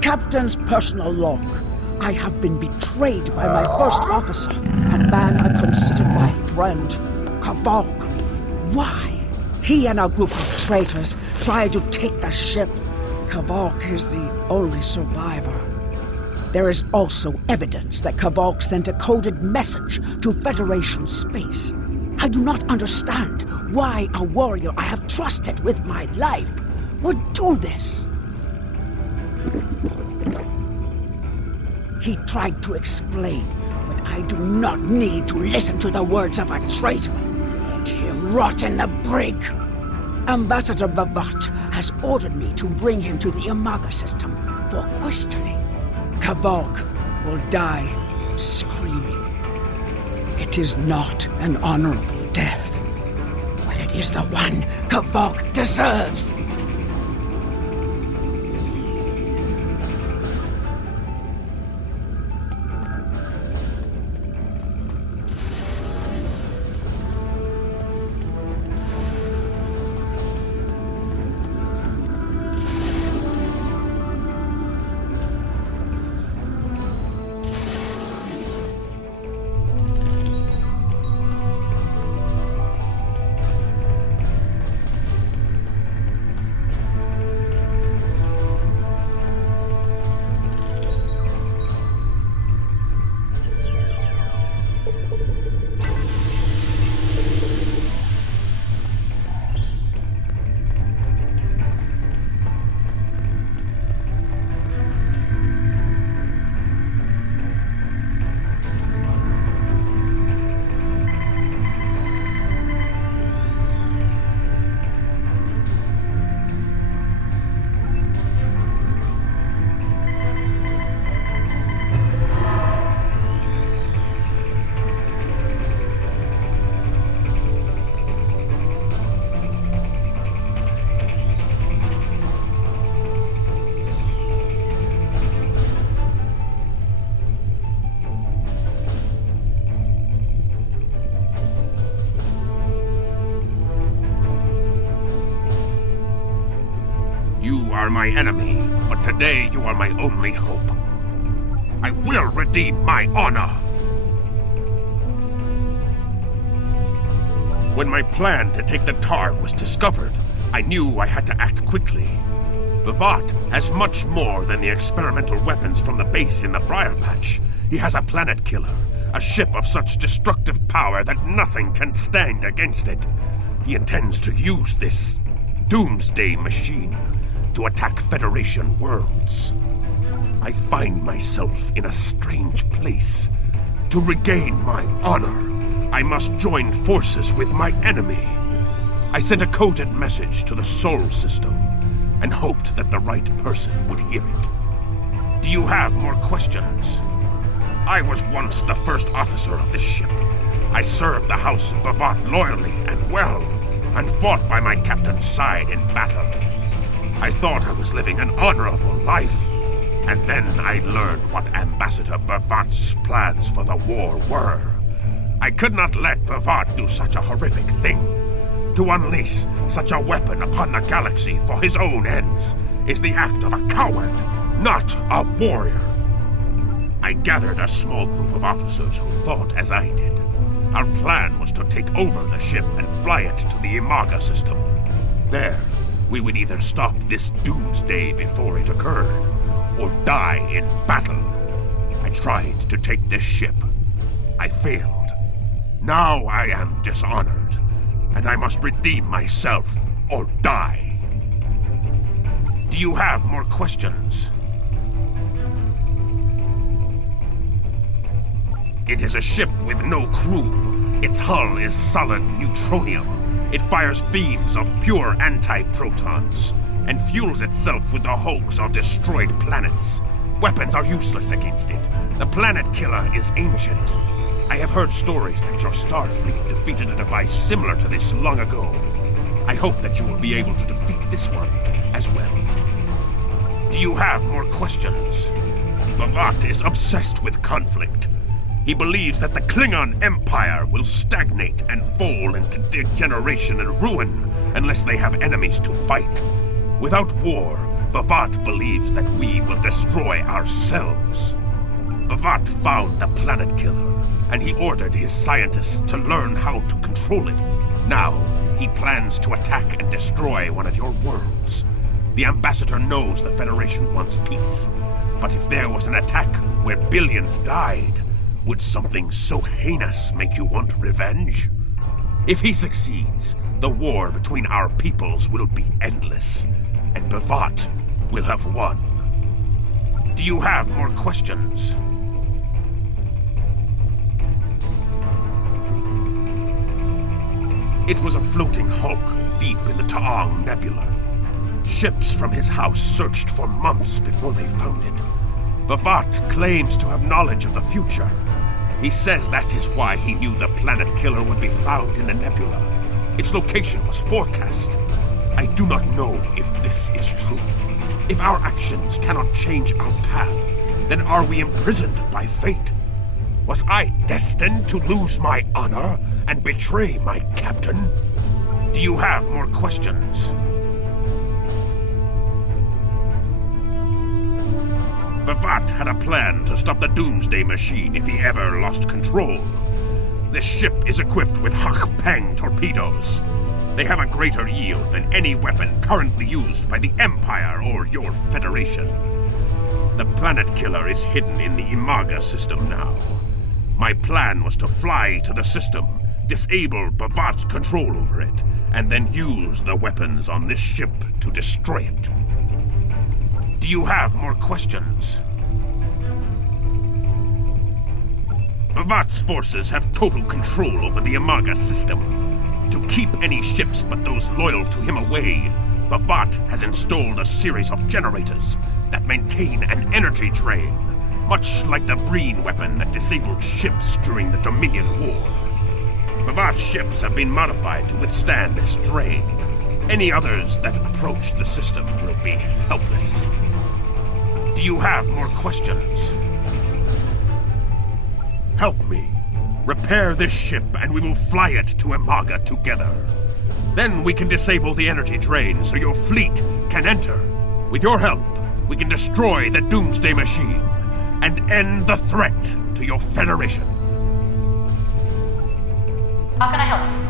Captain's personal log. I have been betrayed by my first officer, a man I considered my friend, Kavok. Why? He and a group of traitors tried to take the ship. Kavok is the only survivor. There is also evidence that Kavok sent a coded message to Federation space. I do not understand why a warrior I have trusted with my life would do this. He tried to explain, but I do not need to listen to the words of a traitor. Let him rot in the brig. Ambassador Bavat has ordered me to bring him to the Imaga system for questioning. Kavok will die screaming. It is not an honorable death, but it is the one Kavok deserves. You are my enemy, but today you are my only hope. I will redeem my honor! When my plan to take the Targ was discovered, I knew I had to act quickly. Bavat has much more than the experimental weapons from the base in the Briar Patch. He has a planet killer, a ship of such destructive power that nothing can stand against it. He intends to use this doomsday machine to attack Federation worlds. I find myself in a strange place. To regain my honor, I must join forces with my enemy. I sent a coded message to the Sol system and hoped that the right person would hear it. Do you have more questions? I was once the first officer of this ship. I served the House of Bavat loyally and well, and fought by my captain's side in battle. I thought I was living an honorable life, and then I learned what Ambassador Bavat's plans for the war were. I could not let Bavat do such a horrific thing. To unleash such a weapon upon the galaxy for his own ends is the act of a coward, not a warrior. I gathered a small group of officers who thought as I did. Our plan was to take over the ship and fly it to the Imaga system. There, we would either stop this doomsday before it occurred, or die in battle. I tried to take this ship. I failed. Now I am dishonored, and I must redeem myself or die. Do you have more questions? It is a ship with no crew. Its hull is solid neutronium. It fires beams of pure anti-protons and fuels itself with the hulks of destroyed planets. Weapons are useless against it. The planet killer is ancient. I have heard stories that your Starfleet defeated a device similar to this long ago. I hope that you will be able to defeat this one as well. Do you have more questions? Bavat is obsessed with conflict. He believes that the Klingon Empire will stagnate and fall into degeneration and ruin unless they have enemies to fight. Without war, Bavat believes that we will destroy ourselves. Bavat found the planet killer, and he ordered his scientists to learn how to control it. Now, he plans to attack and destroy one of your worlds. The Ambassador knows the Federation wants peace, but if there was an attack where billions died, would something so heinous make you want revenge? If he succeeds, the war between our peoples will be endless, and Bavat will have won. Do you have more questions? It was a floating hulk deep in the Taong Nebula. Ships from his house searched for months before they found it. Bavat claims to have knowledge of the future. He says that is why he knew the planet killer would be found in the nebula. Its location was forecast. I do not know if this is true. If our actions cannot change our path, then are we imprisoned by fate? Was I destined to lose my honor and betray my captain? Do you have more questions? Bavat had a plan to stop the Doomsday Machine if he ever lost control. This ship is equipped with Hak Peng torpedoes. They have a greater yield than any weapon currently used by the Empire or your Federation. The planet killer is hidden in the Imaga system now. My plan was to fly to the system, disable Bavat's control over it, and then use the weapons on this ship to destroy it. Do you have more questions? Bavat's forces have total control over the Imaga system. To keep any ships but those loyal to him away, Bavat has installed a series of generators that maintain an energy drain, much like the Breen weapon that disabled ships during the Dominion War. Bavat's ships have been modified to withstand this drain. Any others that approach the system will be helpless. Do you have more questions? Help me. Repair this ship and we will fly it to Imaga together. Then we can disable the energy drain so your fleet can enter. With your help, we can destroy the Doomsday Machine and end the threat to your Federation. How can I help you?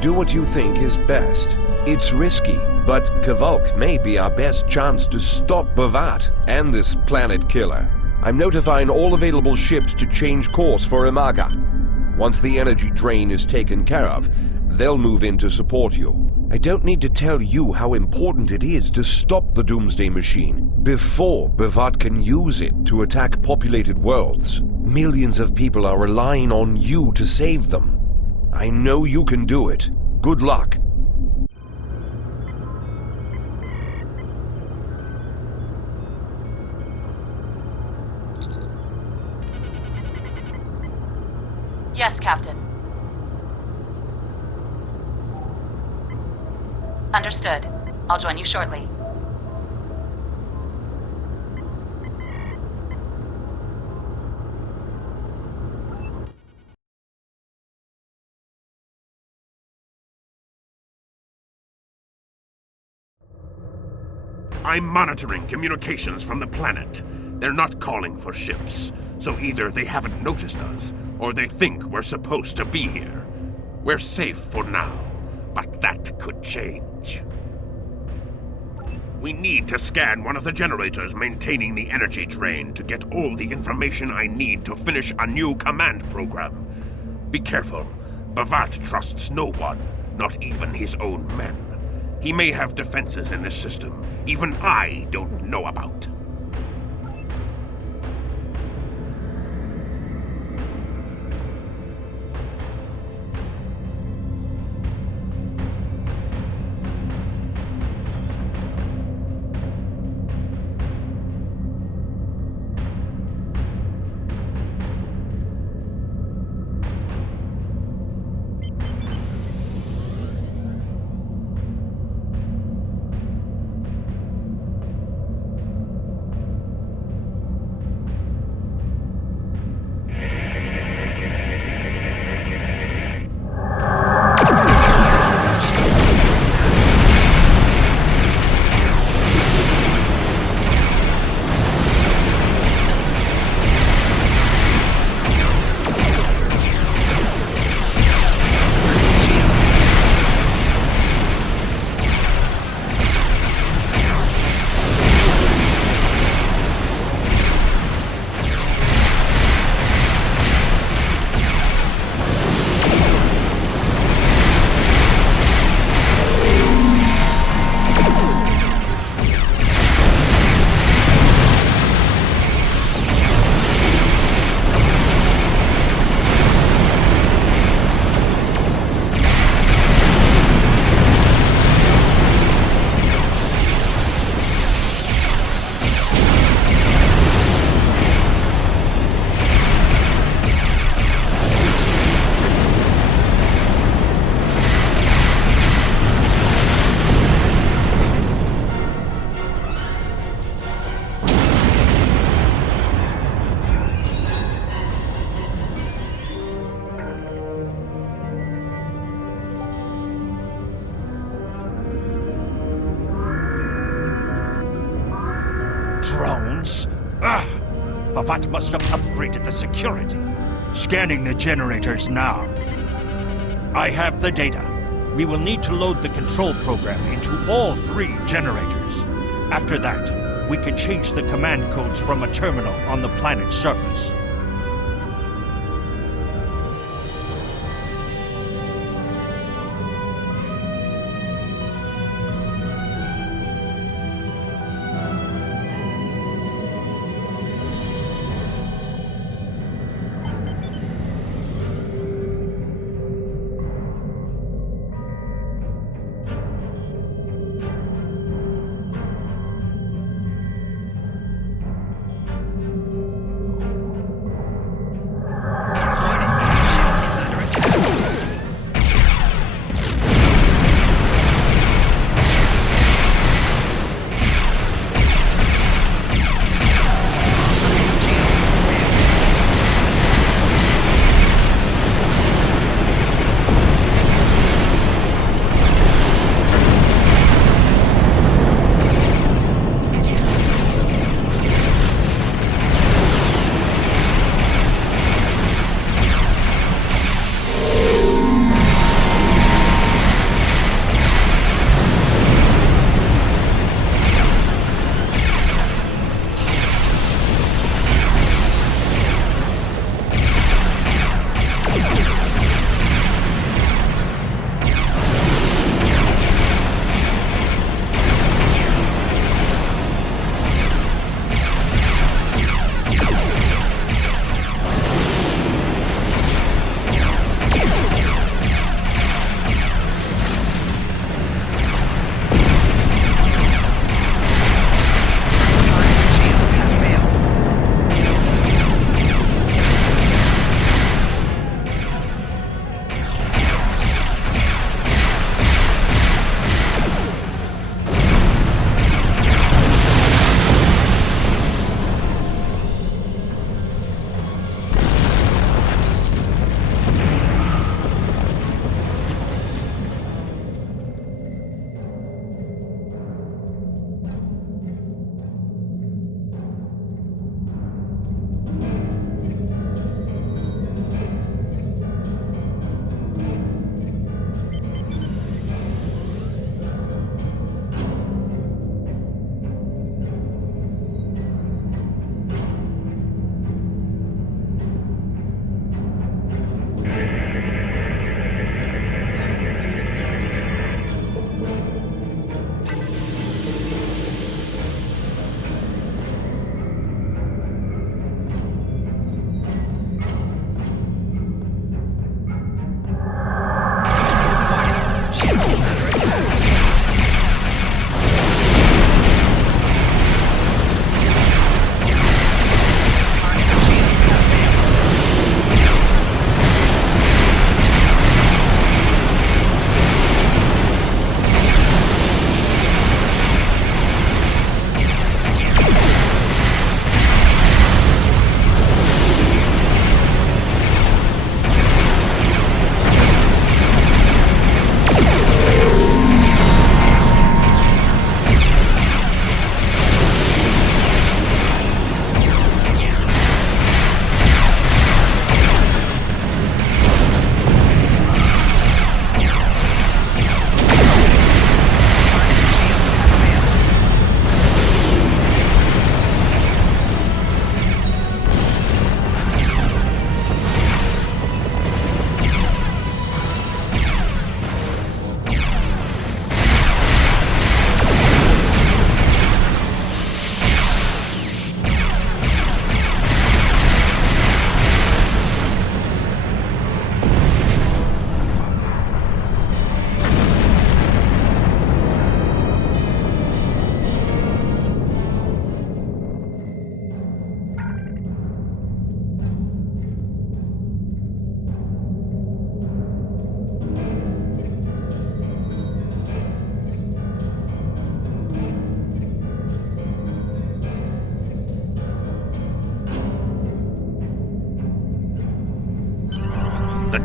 Do what you think is best. It's risky, but Kavok may be our best chance to stop Bavat and this planet killer. I'm notifying all available ships to change course for Imaga. Once the energy drain is taken care of, they'll move in to support you. I don't need to tell you how important it is to stop the Doomsday Machine before Bavat can use it to attack populated worlds. Millions of people are relying on you to save them. I know you can do it. Good luck. Yes, Captain. Understood. I'll join you shortly. I'm monitoring communications from the planet. They're not calling for ships, so either they haven't noticed us, or they think we're supposed to be here. We're safe for now, But that could change. We need to scan one of the generators maintaining the energy drain to get all the information I need to finish a new command program. Be careful. Bavat trusts no one, not even his own men. He may have defenses in this system even I don't know about. Drones? Bavat must have upgraded the security. Scanning the generators now. I have the data. We will need to load the control program into all 3 generators. After that, we can change the command codes from a terminal on the planet's surface.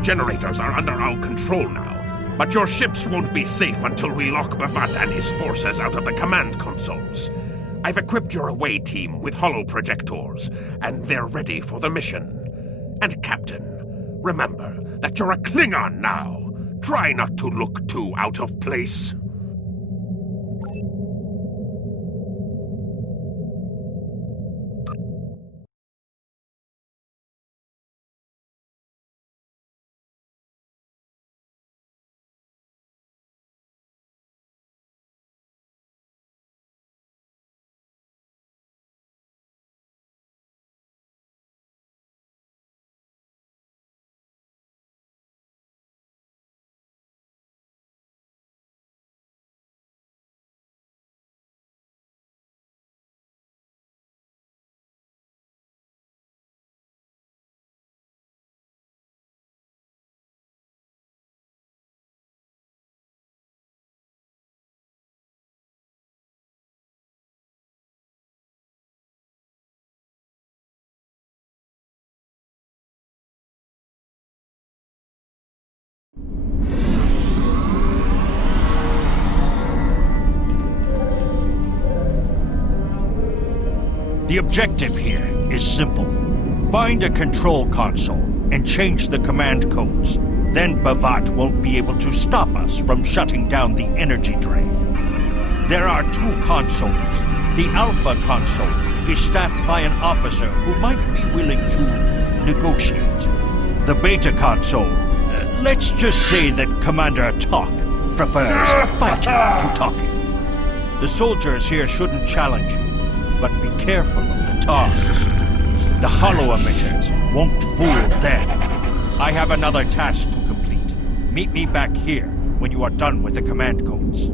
generators are under our control now, but your ships won't be safe until we lock Bavat and his forces out of the command consoles. I've equipped your away team with holo-projectors, and they're ready for the mission. And Captain, remember that you're a Klingon now. Try not to look too out of place. The objective here is simple. Find a control console and change the command codes. Then Bavat won't be able to stop us from shutting down the energy drain. There are two consoles. The Alpha console is staffed by an officer who might be willing to negotiate. The Beta console, let's just say that Commander Talk prefers fighting to talking. The soldiers here shouldn't challenge you, but be careful of the TARs. The holo emitters won't fool them. I have another task to complete. Meet me back here when you are done with the command codes.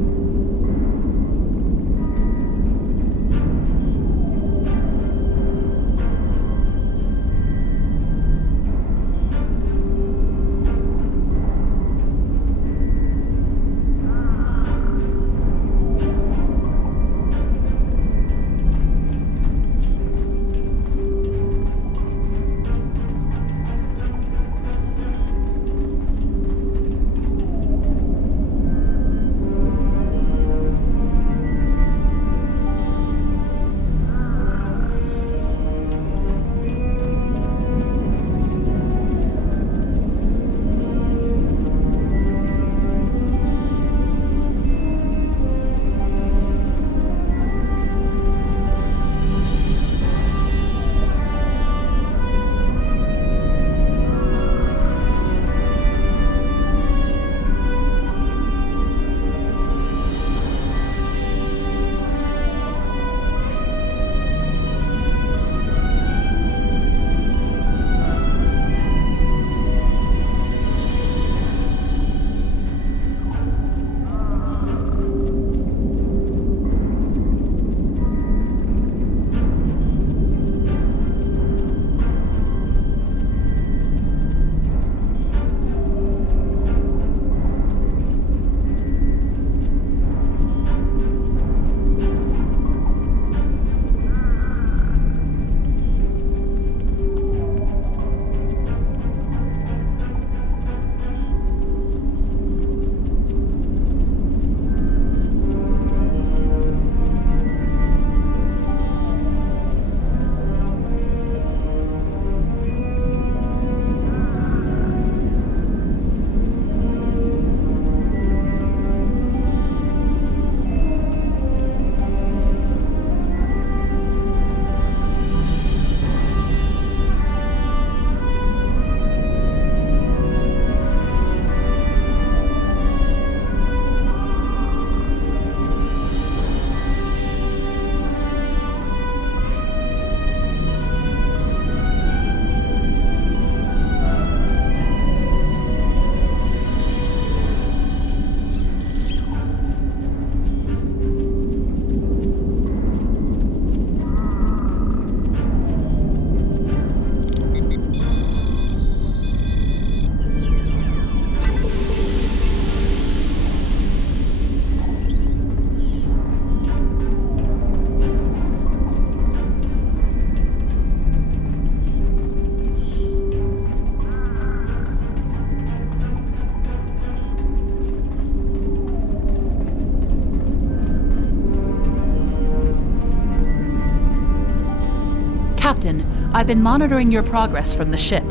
Captain, I've been monitoring your progress from the ship.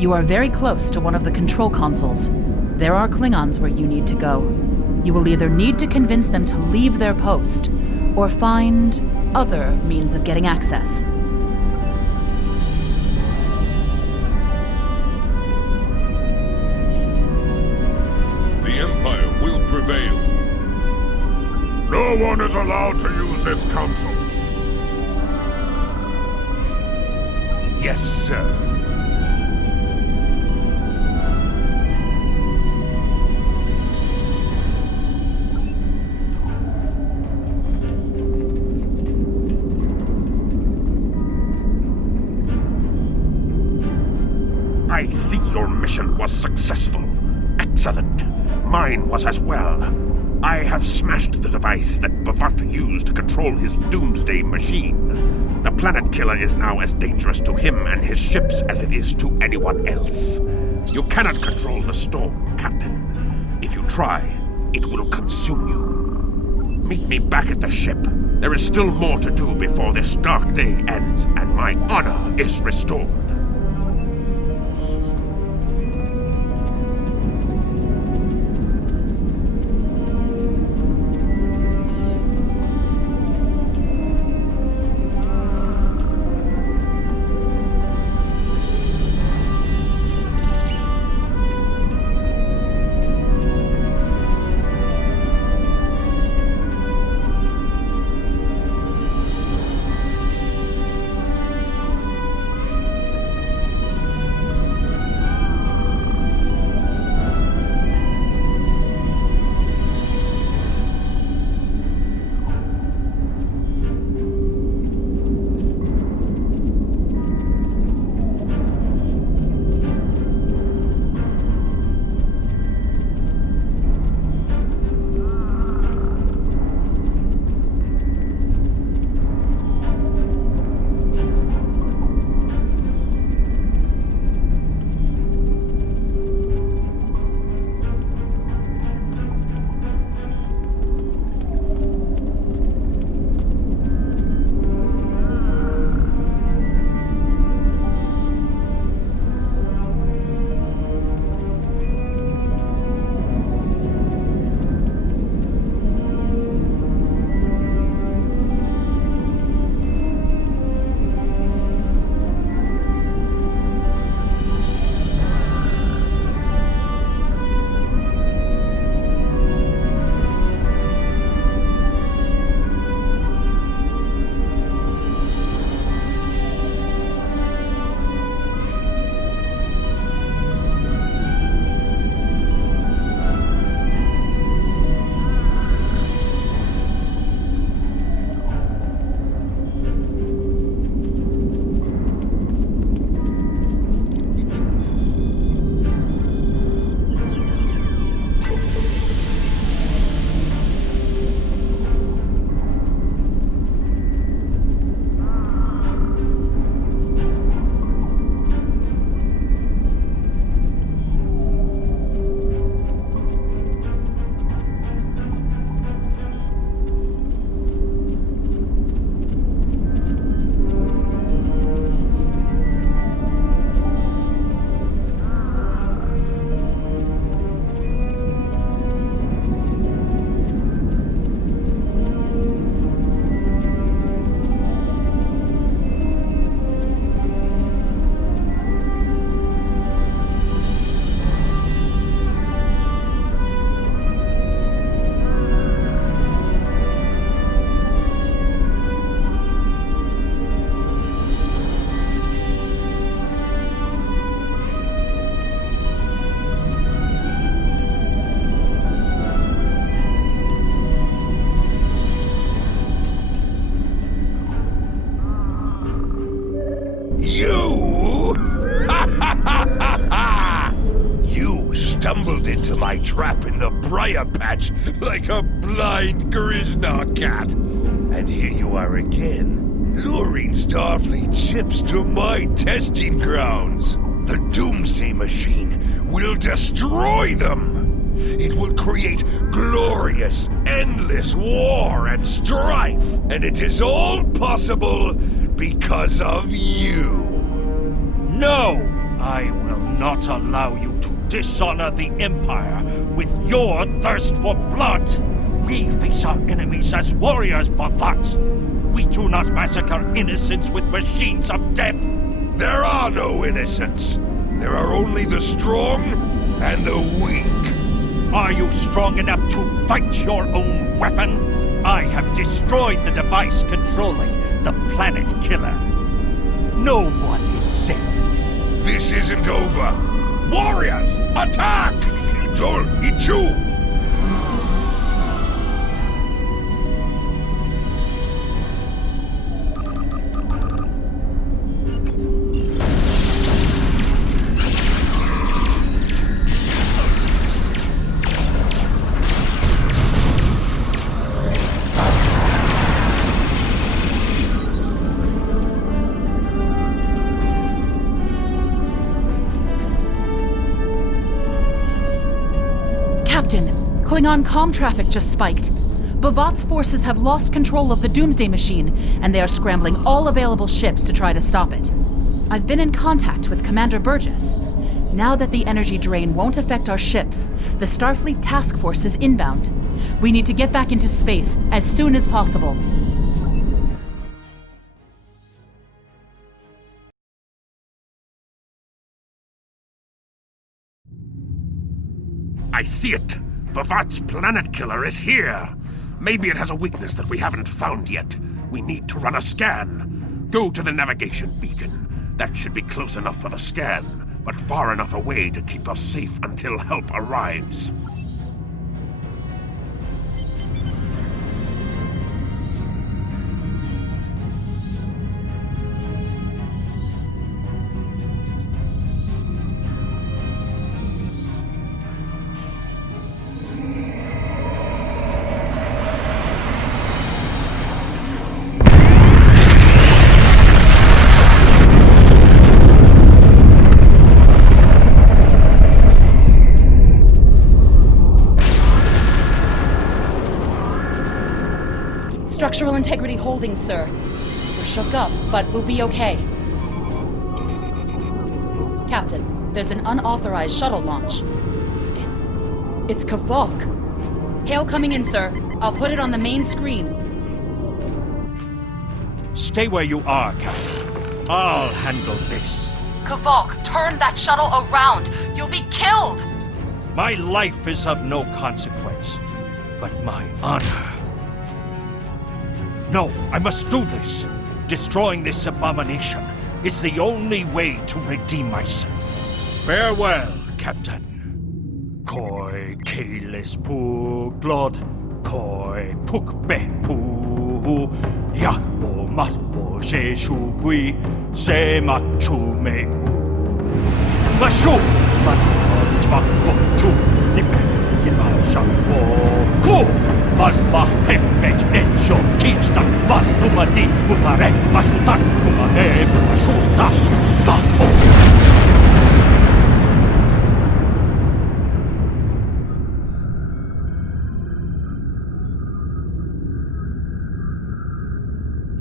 You are very close to one of the control consoles. There are Klingons where you need to go. You will either need to convince them to leave their post, or find other means of getting access. The Empire will prevail. No one is allowed to use this console. Yes, sir. I see your mission was successful. Excellent. Mine was as well. I have smashed the device that Bavat used to control his doomsday machine. The planet killer is now as dangerous to him and his ships as it is to anyone else. You cannot control the storm, Captain. If you try, it will consume you. Meet me back at the ship. There is still more to do before this dark day ends and my honor is restored. stumbled into my trap in the briar patch like a blind Grisnar cat. And here you are again, luring Starfleet ships to my testing grounds. The Doomsday Machine will destroy them. It will create glorious, endless war and strife. And it is all possible because of you. No! I will not allow you to dishonor the Empire with your thirst for blood! We face our enemies as warriors, Bhavat! We do not massacre innocents with machines of death! There are no innocents. There are only the strong and the weak. Are you strong enough to fight your own weapon? I have destroyed the device controlling the planet killer. No one is safe. This isn't over. Warriors, attack! Joel, Ichu! Captain, Klingon comm traffic just spiked. Bhavat's forces have lost control of the Doomsday Machine, and they are scrambling all available ships to try to stop it. I've been in contact with Commander Burgess. Now that the energy drain won't affect our ships, the Starfleet Task Force is inbound. We need to get back into space as soon as possible. I see it! Bhavat's planet killer is here! Maybe it has a weakness that we haven't found yet. We need to run a scan. Go to the navigation beacon. That should be close enough for the scan, but far enough away to keep us safe until help arrives. Structural integrity holding, sir. We're shook up, but we'll be okay. Captain, there's an unauthorized shuttle launch. It's Kavok. Hail coming in, sir. I'll put it on the main screen. Stay where you are, Captain. I'll handle this. Kavok, turn that shuttle around! You'll be killed! My life is of no consequence, but my honor. No, I must do this. Destroying this abomination is the only way to redeem myself. Farewell, Captain. Koi keles pu glod, koi puk be pu, yakbo matbo jeshu vui, se machu me u. Mashu, matbo tbakbo tu, nipe, yima shambo ku. Valma hepet enjo kinsta valumadi kumare masutan kumare masuta baho.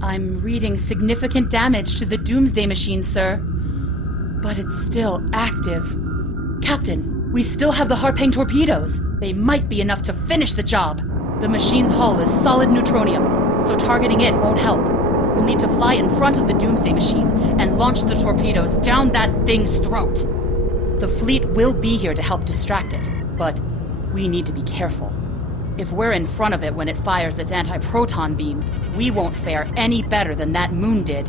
I'm reading significant damage to the Doomsday Machine, sir. But it's still active. Captain, we still have the Harpang torpedoes. They might be enough to finish the job. The machine's hull is solid neutronium, so targeting it won't help. We'll need to fly in front of the Doomsday Machine and launch the torpedoes down that thing's throat. The fleet will be here to help distract it, but we need to be careful. If we're in front of it when it fires its anti-proton beam, we won't fare any better than that moon did.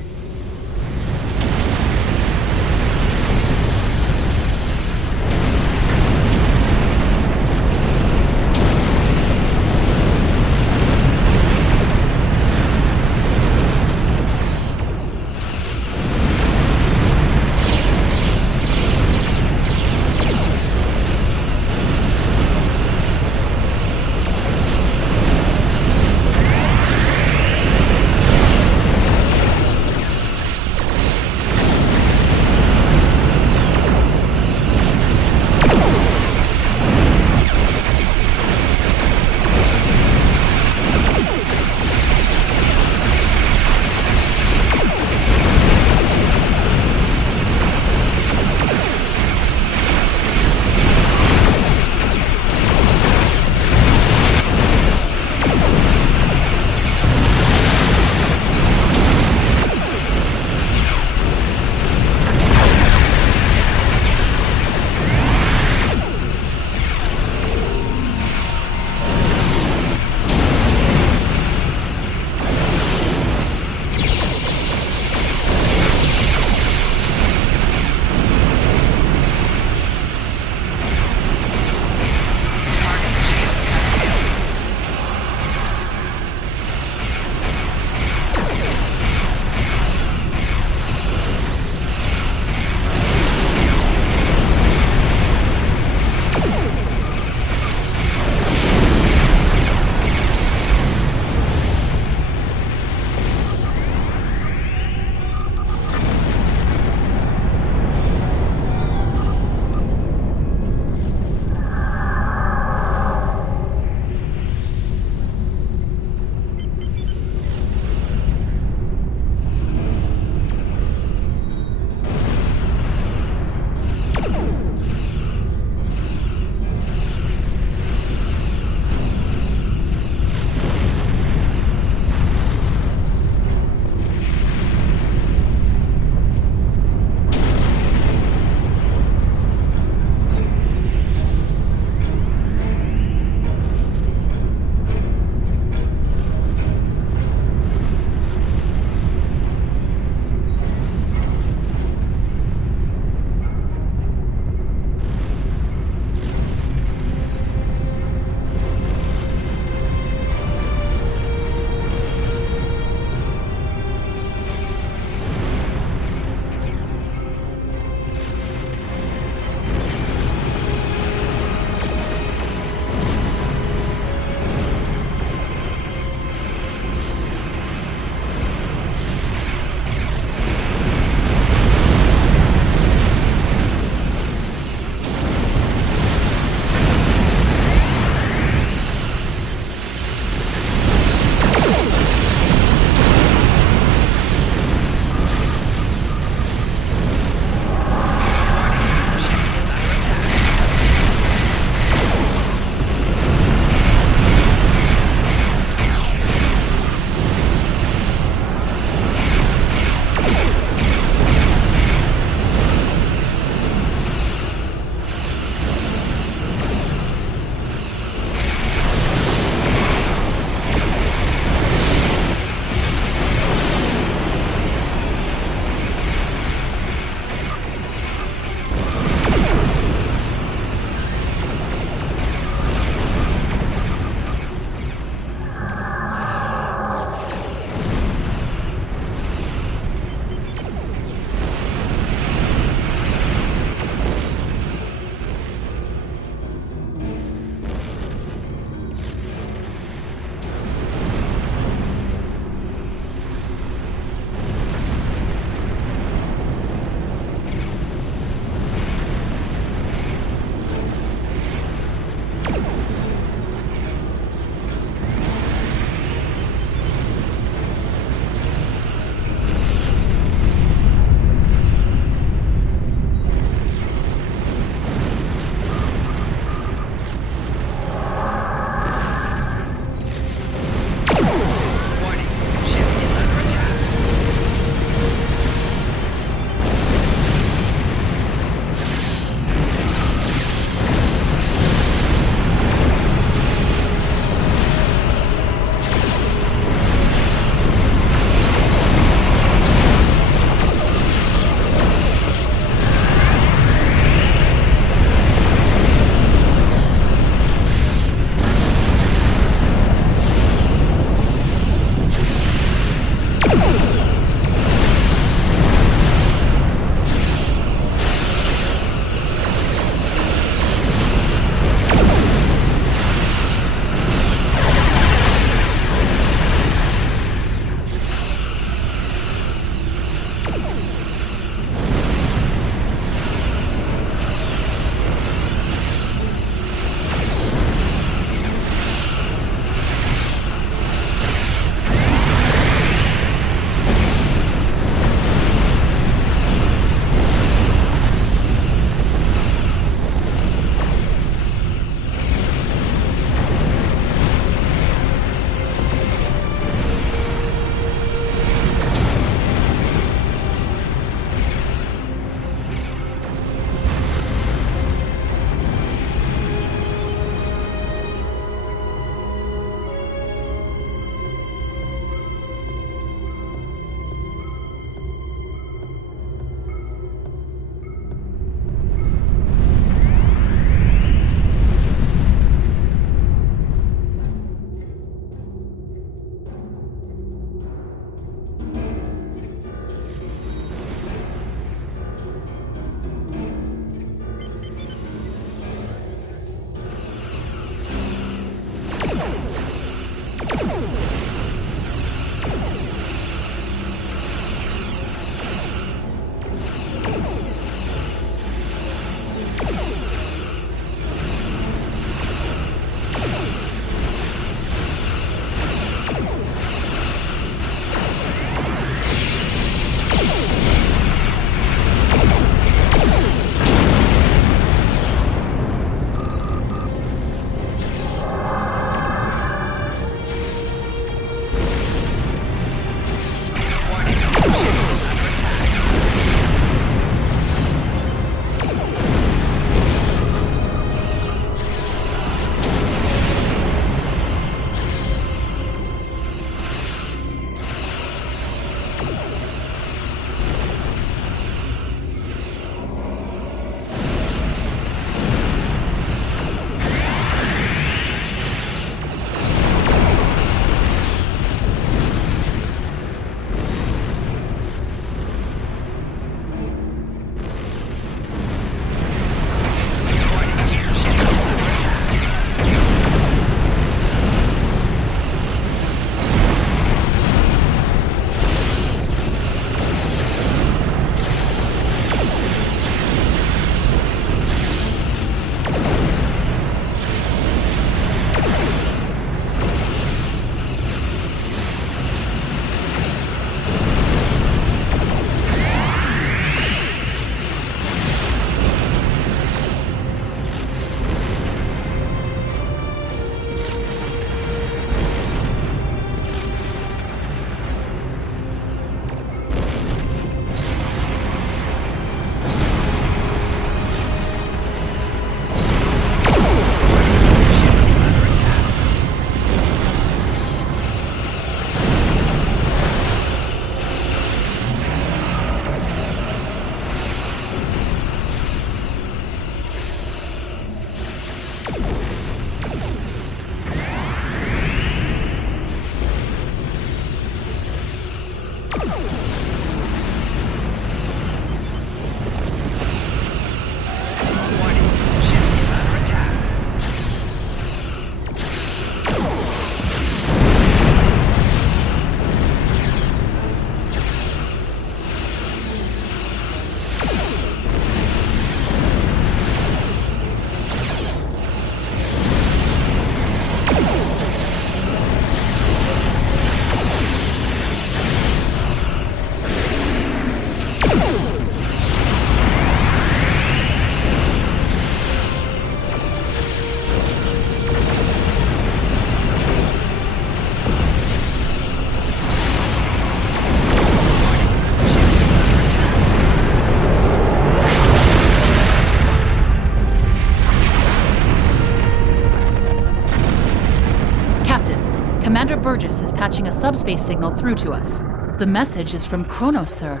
Commander Burgess is patching a subspace signal through to us. The message is from Kronos, sir.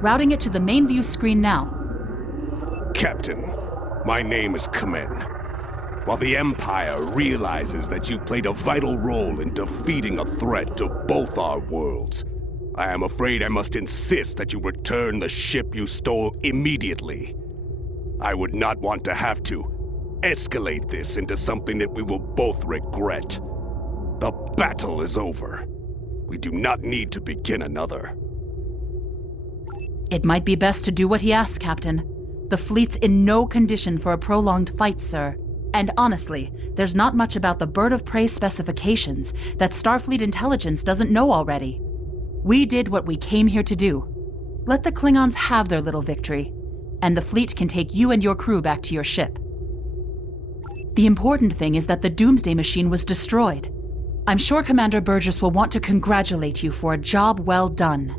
Routing it to the main view screen now. Captain, my name is Kamen. While the Empire realizes that you played a vital role in defeating a threat to both our worlds, I am afraid I must insist that you return the ship you stole immediately. I would not want to have to escalate this into something that we will both regret. The battle is over. We do not need to begin another. It might be best to do what he asks, Captain. The fleet's in no condition for a prolonged fight, sir. And honestly, there's not much about the bird of prey specifications that Starfleet intelligence doesn't know already. We did what we came here to do. Let the Klingons have their little victory, and the fleet can take you and your crew back to your ship. The important thing is that the Doomsday Machine was destroyed. I'm sure Commander Burgess will want to congratulate you for a job well done.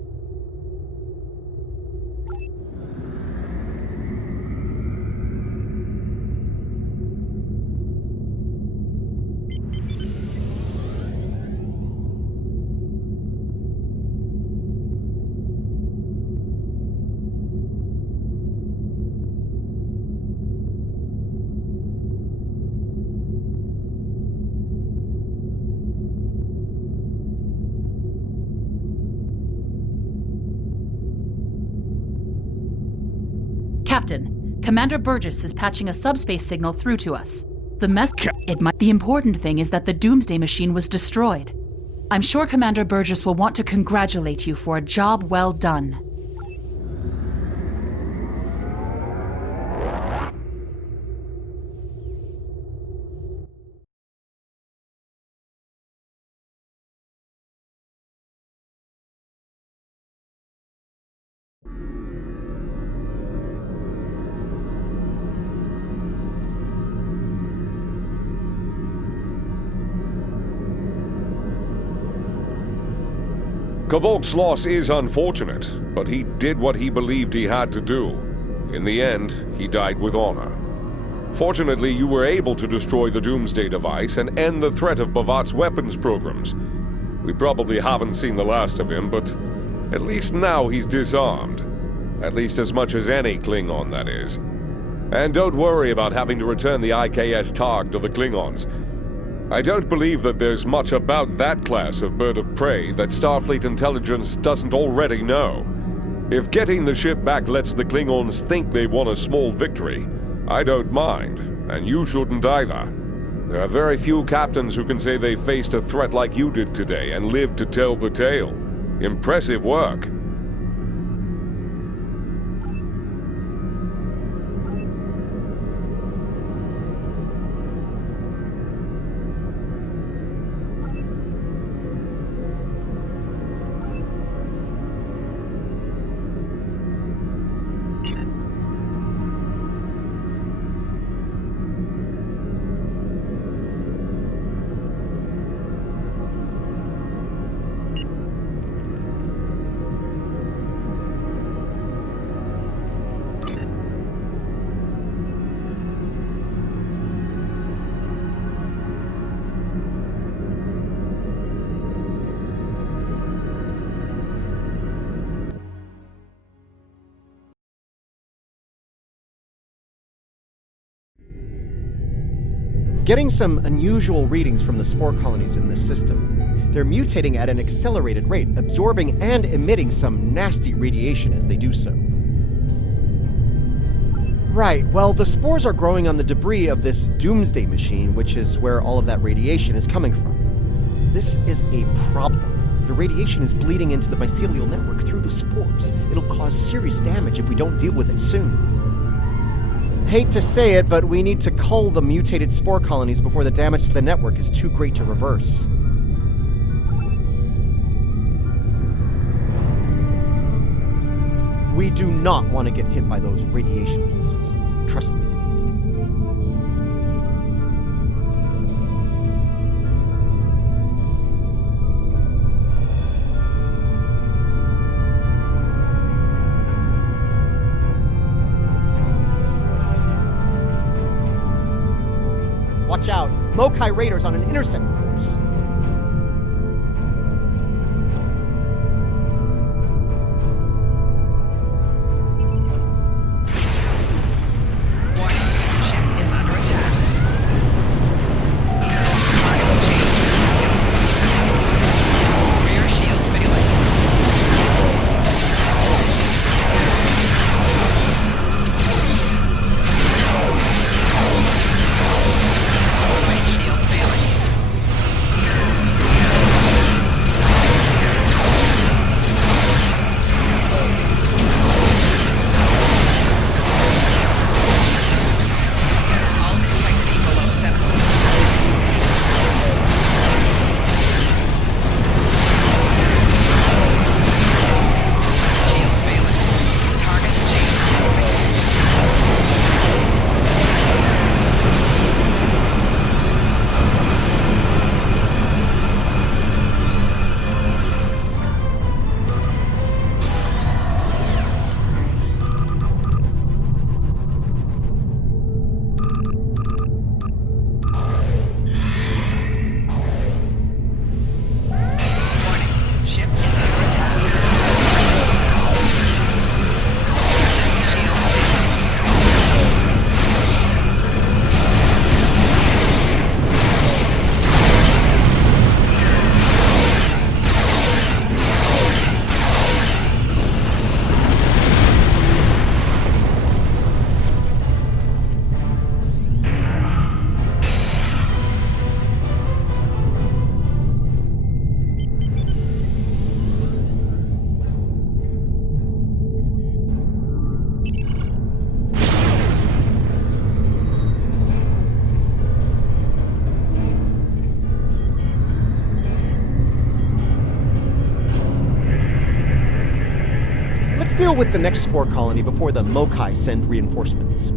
Captain, Commander Burgess is patching a subspace signal through to us. The important thing is that the Doomsday Machine was destroyed. I'm sure Commander Burgess will want to congratulate you for a job well done. Kavok's loss is unfortunate, but he did what he believed he had to do. In the end, he died with honor. Fortunately, you were able to destroy the Doomsday device and end the threat of Bavat's weapons programs. We probably haven't seen the last of him, but at least now he's disarmed. At least as much as any Klingon, that is. And don't worry about having to return the IKS Targ to the Klingons. I don't believe that there's much about that class of bird of prey that Starfleet intelligence doesn't already know. If getting the ship back lets the Klingons think they've won a small victory, I don't mind, and you shouldn't either. There are very few captains who can say they faced a threat like you did today and lived to tell the tale. Impressive work. Getting some unusual readings from the spore colonies in this system. They're mutating at an accelerated rate, absorbing and emitting some nasty radiation as they do so. Right, well, the spores are growing on the debris of this Doomsday Machine, which is where all of that radiation is coming from. This is a problem. The radiation is bleeding into the mycelial network through the spores. It'll cause serious damage if we don't deal with it soon. Hate to say it, but we need to cull the mutated spore colonies before the damage to the network is too great to reverse. We do not want to get hit by those radiation pulses. Trust me. Watch out! Lokai raiders on an intercept course. deal with the next spore colony before the Mokai send reinforcements.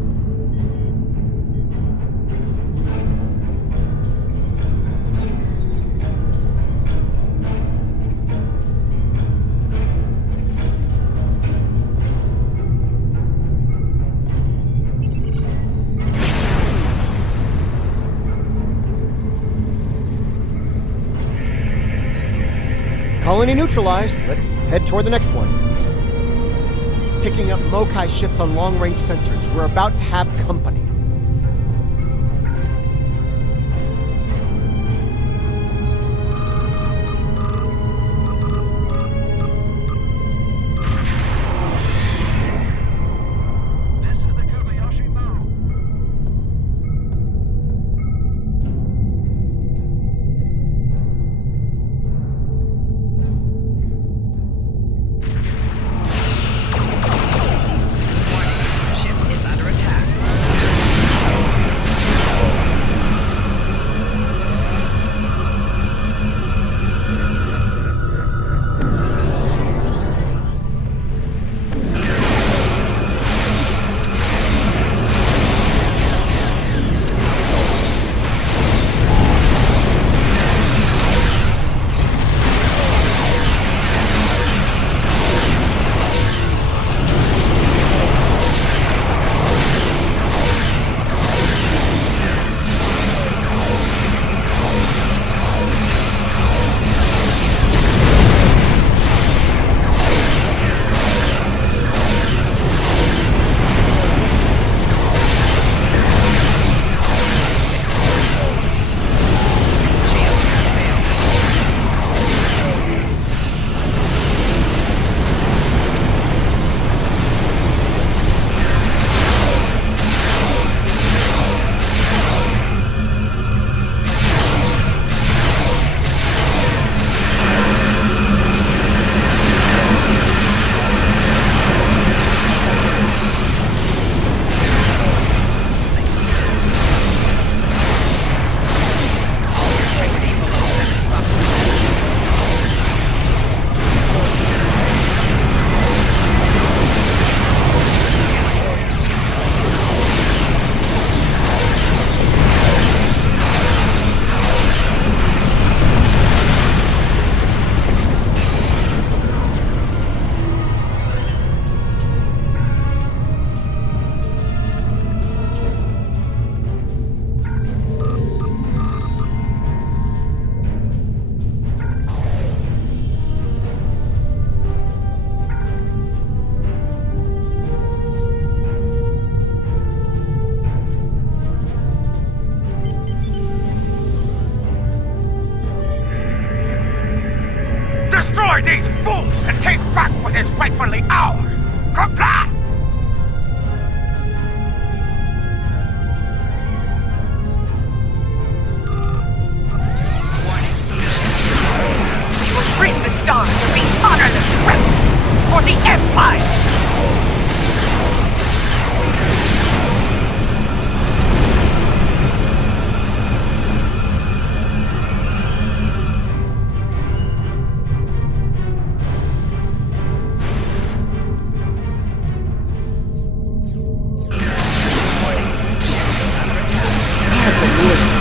Colony neutralized. Let's head toward the next one. Picking up Mokai ships on long-range sensors. We're about to have company. Destroy these fools and take back what is rightfully ours! Comply! We will bring the stars to be honorless threat for the Empire!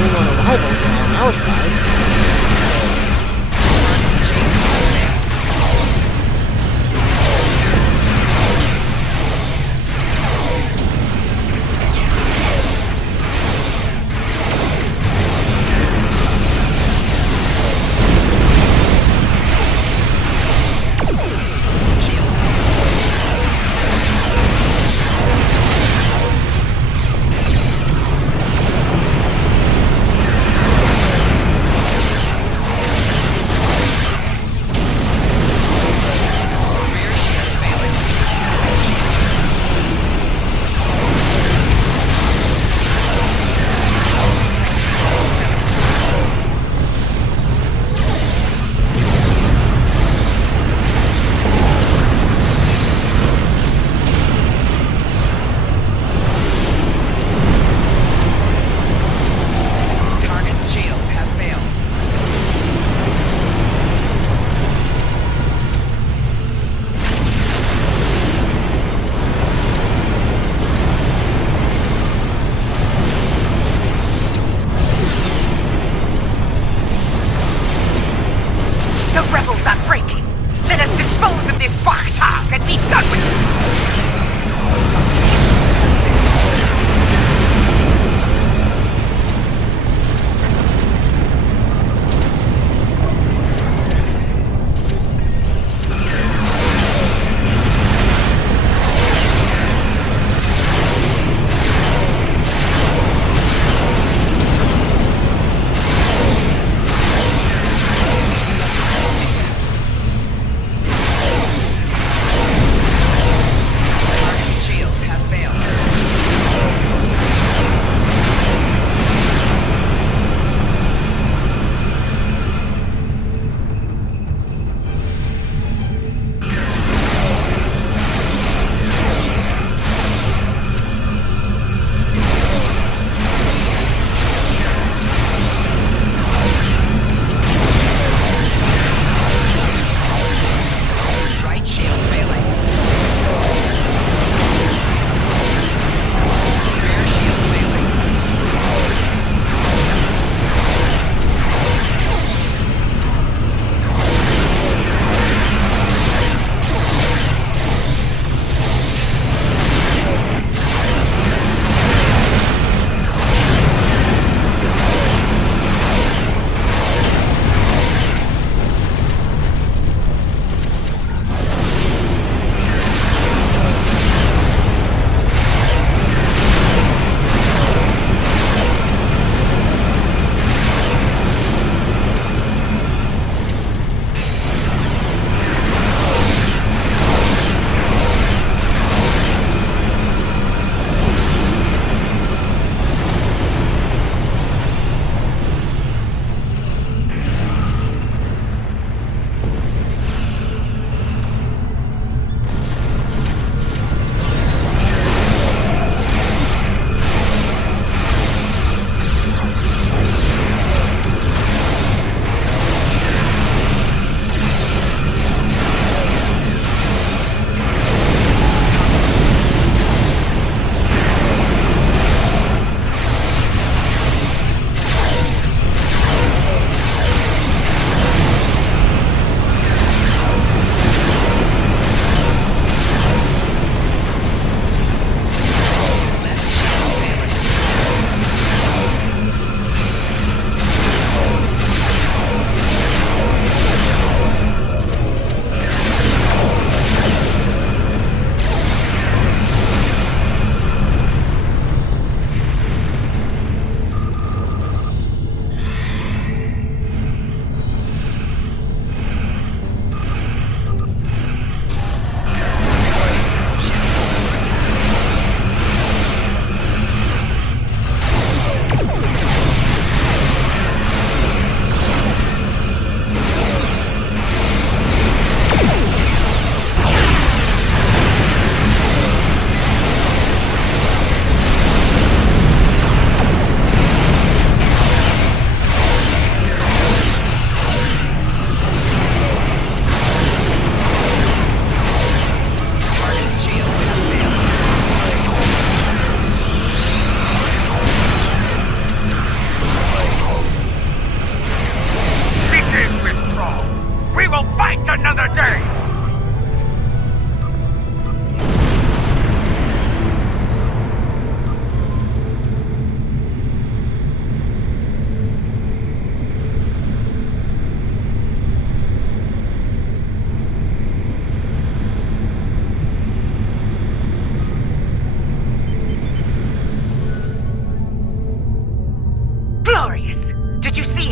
Klingon arrivals are on our side.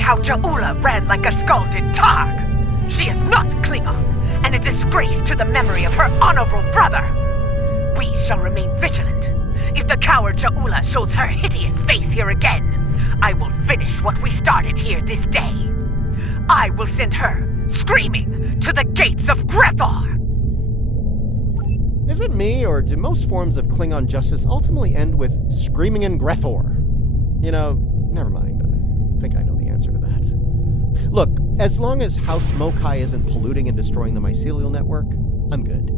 how Ja'ula ran like a scalded targ. She is not Klingon, and a disgrace to the memory of her honorable brother. We shall remain vigilant. If the coward Ja'ula shows her hideous face here again, I will finish what we started here this day. I will send her, screaming, to the gates of Grethor! Is it me, or do most forms of Klingon justice ultimately end with screaming in Grethor? You know, never mind. I think I know the answer to that. Look, as long as House Mokai isn't polluting and destroying the mycelial network, I'm good.